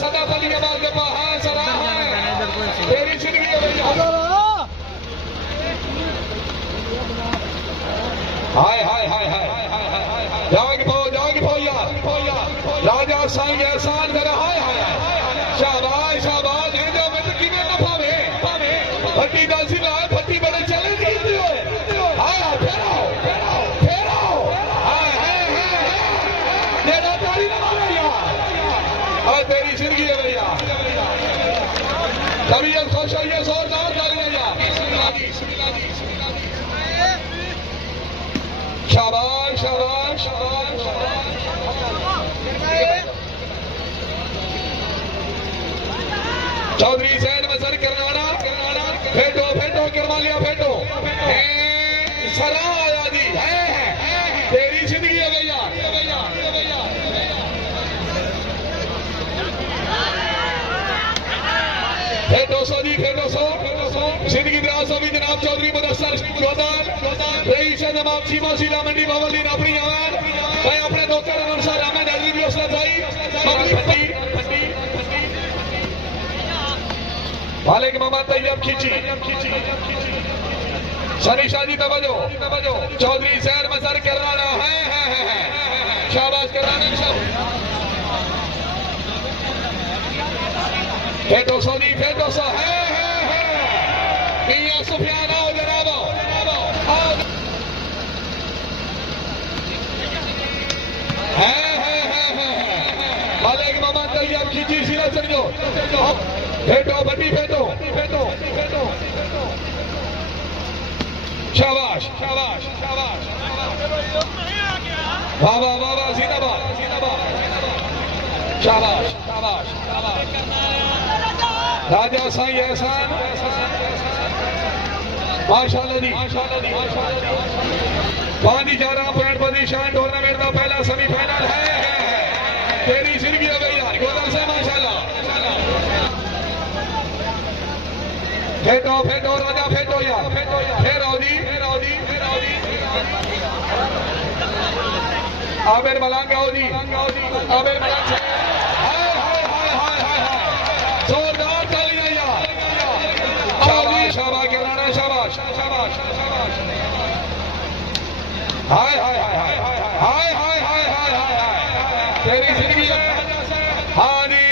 सदा बली आवाज दे पा हां सदा तेरी जिंदगी है भैया हाय हाय हाय हाय जाग पो यार राजा साईं एहसान करा हाय हाय शाबाश शाबाश इंदे में तो किने ना पावे फटी दासी ना फटी बड़े चले दी हाय हाय फेरो हाय हाय तेरा ताली ना मारे यार और तेरी जिंदगी है भैया तबीयत खुश है ये जोरदार तालियां यार शाबाश शाबाश शाबाश चौधरी सैन मसर करनाड़ा फेटो करवा लिया फेटो सरा आया जी है तेरी जिंदगी है भैया फेटो सो जिंदगी दराज होगी जनाब चौधरी मुदस्सर गोदाल रईस जनाब सीमा सीला मंडी बावली अपनी आवाज मैं अपने नौकर अनुसार अहमद अली भी उसने थाई मालिक मोहम्मद तैयब खींची सनी शादी तवज्जो चौधरी सैर मसर करवाना है शाबाश कराना फेटो सो है मियां सुफियान आओ जनाब है मालिक मोहम्मद तैयब खींची सीना चढ़ो फेटो बड़ी फेटो शाबाश वाह जिंदाबाद शाबाश राजा साईं एहसान माशाअल्लाह दी पानी 11 पॉइंट पोजीशन टूर्नामेंट का पहला सेमीफाइनल है तेरी जिंदगी है भैया गोदल से माशाअल्लाह फेटो राजा फेटो यार फिर औदी आबिर मलंग औदी आबिर मलंग जोरदार तालियां यार शाबाश कराना शाबाश हाय तेरी जिंदगी हादी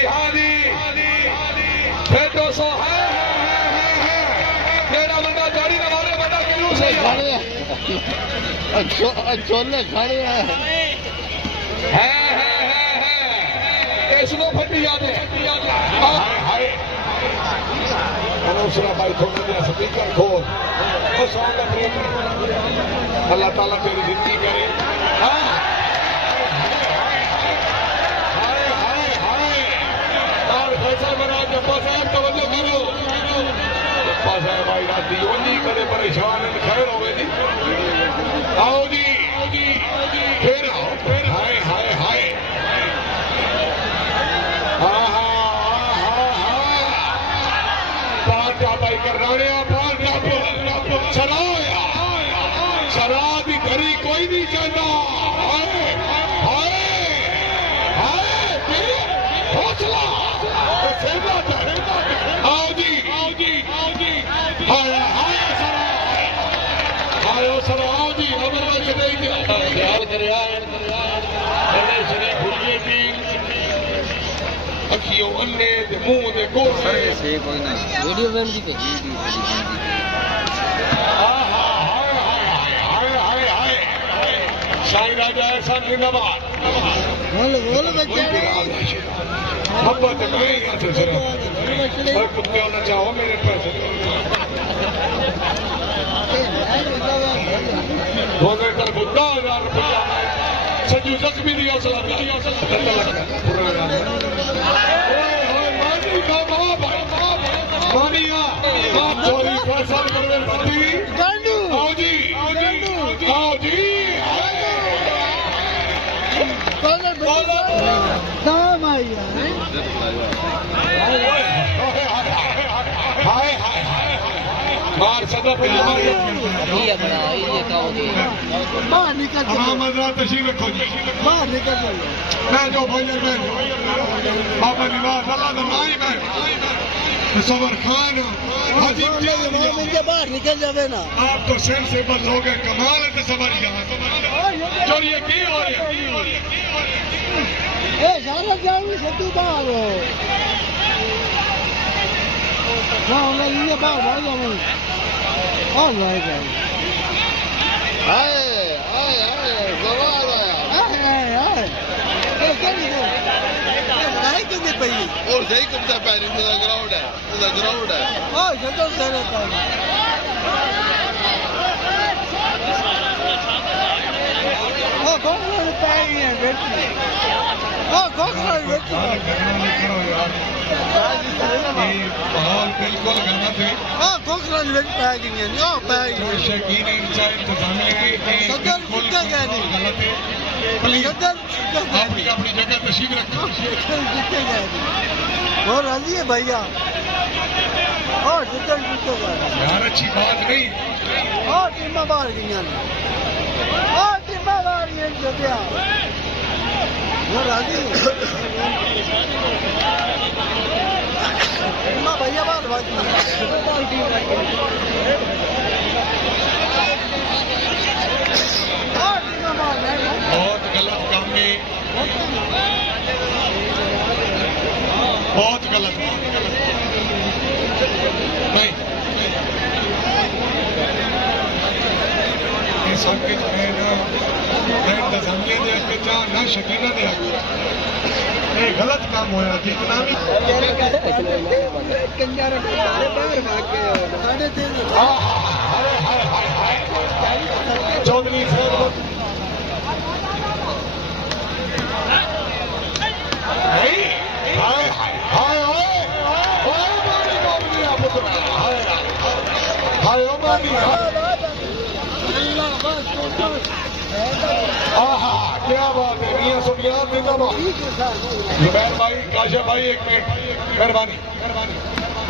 फेटो सो है छोले खड़े हैं इसको फटी याद है दूसरा भाई थोड़ा जरा स्पीकर खोल अल्लाह ताला तेरी जिंदगी करे फैसल बना जप्पा साहब तवज्जो करो जप्पा साहब भाई राती वही करे परेशान खैर होवे जी आओ जी फिर हाय पार्टा भाई करनाड़िया पार्टा शराब की घड़ी कोई नहीं कहता हौसला आओ जी आयो सर आओ जी अखियों अन्ने मुंह दे गोसे वीडियो बन दी पे शाही राजा ऐसा जिंदाबाद बोल बच्चे मोहब्बत नहीं करते सर मैं कुत्ते होना चाहो मेरे पैसे दोनों इधर बुद्धा 1000 रुपया सजू जख्मी दिया सलाम मानिया चोरी फैसल करवे बंदी आओ जी काम आई मार सदा पे ये बड़ा ये का हो गया बाहर निकल तमाम हजरात तशरीफ रखो जी बाहर निकल मैं जो बोलर मैं बाबा निवास अल्लाह का माई मैं सबर खान हाजी इनके बाहर निकल जावे ना आप तो सेंसेबल लोग हैं कमाल है सबर यहाँ जो ये की हो रही ए जाना जाऊंगी सत्तू बाहर हो ना मैं ये बाहर भाग जाऊंगी और भाग जाऊंगी आए आए आए सवाल आए आए ए क्या नहीं नहीं कितने पई और सही कब्जा पैर इनका ग्राउंड है ओ जल्दी से रहता है ओ कौन सा पैर है बेटी ओ कौन सा बेटी माहौल बिल्कुल गलत है ओ कौन सा बेटी पैर है ओ पैर शकीन इंसान इंतजामिया की सदर कितना गया नहीं गलत है प्लीज सदर कितना अपनी अपनी जगह तशरीफ रखो कितने गया नहीं और राजी है भैया ओ सदर कितने गया यार अच्छी बात नहीं ओ टीमा बाहर गई ओ टीमा बाहर गई जतिया वो राजी टीमा भैया बाहर भाग बहुत गलत काम में बहुत गलत नहीं सब के इंतजामिया दे के चाह ना शकीना दे ये गलत काम होया जितना भी चौधरी साहब क्या बात है मियां सुफियान जिंदाबाद जुबैर भाई काशिफ भाई एक मिनट मेहरबानी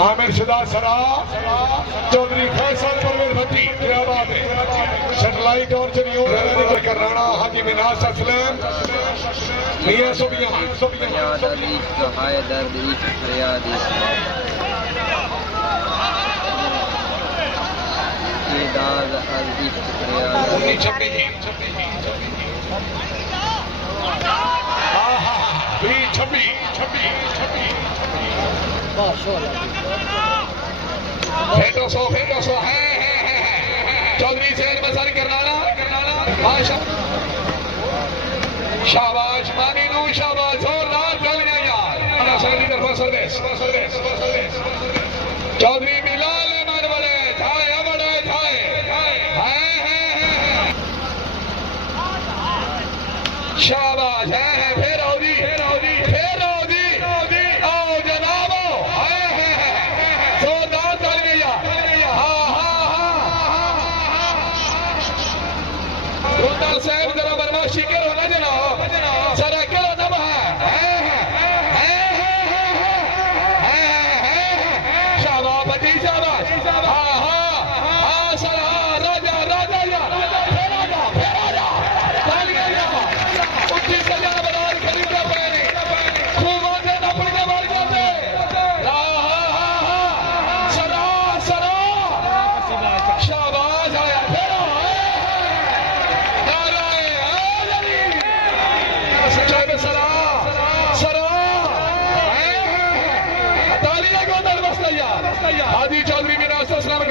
आमिर सिदार सरा चौधरी फैसल परवेज भट्टी क्या बात है सैटेलाइट और चलियो राणा हाजी मिनास असलम मियां सुफियान फेंटो सो है चौधरी से मसारी करनाला शाबाश मामीनू शाबाश जोरदार चलने यार चौधरी बिलाल मर बड़े थाए शाबाश है फिर औदी आओ जनाब जोरदार चल गया जोरदार साहब जरा बदमाशी करो ना जनाब जरा करो ना शाबाश भट्टी शाबाश राजा यार हाजी चौधरी मिनास असलम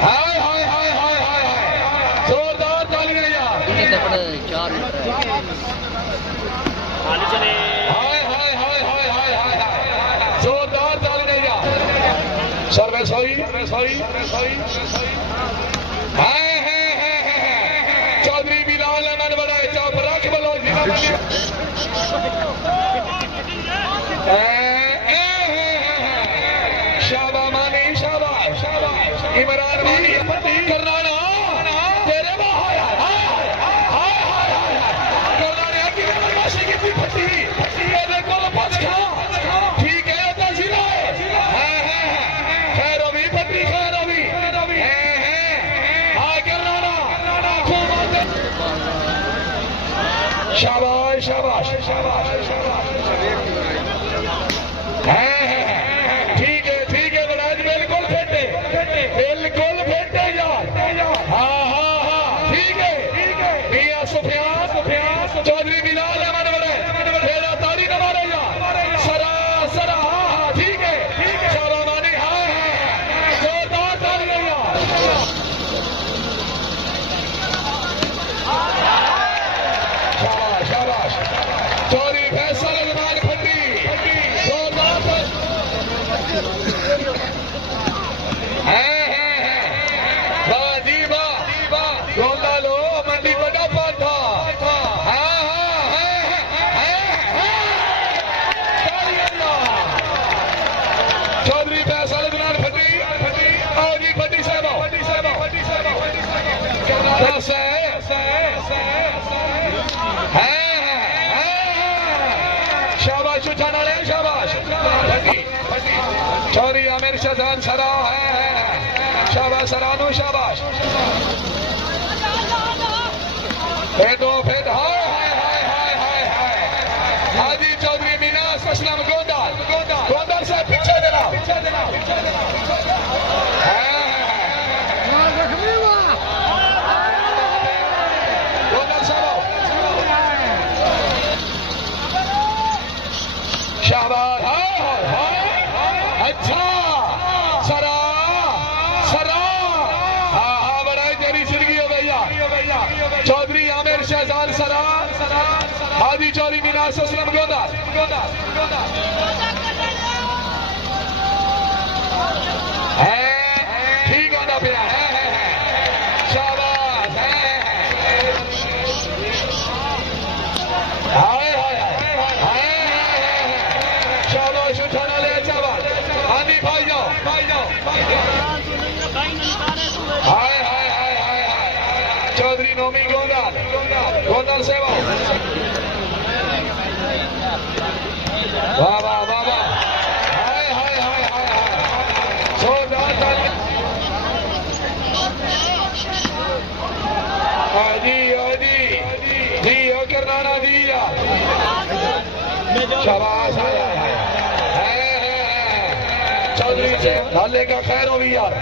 हाय जोरदार तालियां यार जोरदार तालियां यार सर्वे सॉरी चौधरी बिलाल अहमद बड़े चौप रख बलो शाबा मानी शाबाश इमरान मानी करनाना तेरे करनाने की बदमाशी की फटी मेरे को ठीक है शाबाश शाबाश ठीक है बड़ाज बिल्कुल फेटे यार हाँ ठीक है मियां सुफियान चौधरी बिलाल अहमद बड़े तेरा तारी न मारे यार सरा हाँ ठीक है शाबामानी हाँ जोरदार ताली यार शाबाश चौधरी फैसल अजमान फटी जोरदार लो मंडी बड़ा पाठा चौधरी फैसल अजमान फटी और जी फटी शाबाश उठाना ले शाबाश चौधरी आमिर शहजाद सरा है शाबाश सरानो शाबाश फेटो फेट हाय हाजी चौधरी मीनास असलम गोंदाल से पीछे देना गोंदाल साहब शाबाश अच्छा सरा हाँ बड़ा तेरी जिंदगी हो भैया चौधरी आमिर शहजाद सरा हाजी चौधरी मीनास असलम गोंदाल ठीक होना पिया शाबाश शाबाश उठाना ले शाबाश आंधी भाई जाओ चौधरी नोमी गोंदाल से वाह दिया करना दिया शाबाश चौधरी से नाले का खैर हो भी यार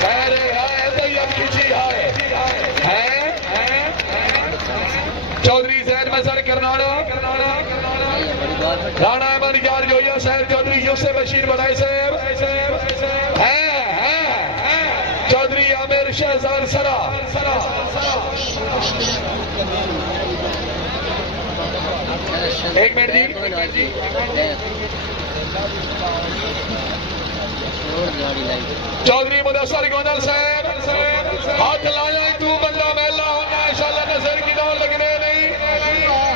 खैर है तो ये खिंची है चौधरी जैन मजर करनाड़ा राणा अहमद यार जोया साहब चौधरी यूसुफ बशीर बनाए साहब चौधरी आमिर शहजाद सरा एक मिनट जी चौधरी मुदस्सर गोंदाल साहब हाथ लाया तू बंदा मेला होना इंशाल्लाह नजर की दौड़ लगने नहीं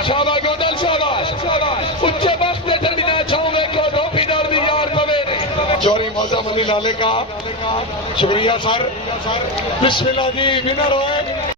शाबाश गोंदाल शाबाश उच्च वक्त ठंडी ना छाऊंगे को धोपी दौड़ दी यार पवे चौधरी मौजा मंदी नाले का शुक्रिया सर बिस्मिल्लाह जी विनर होए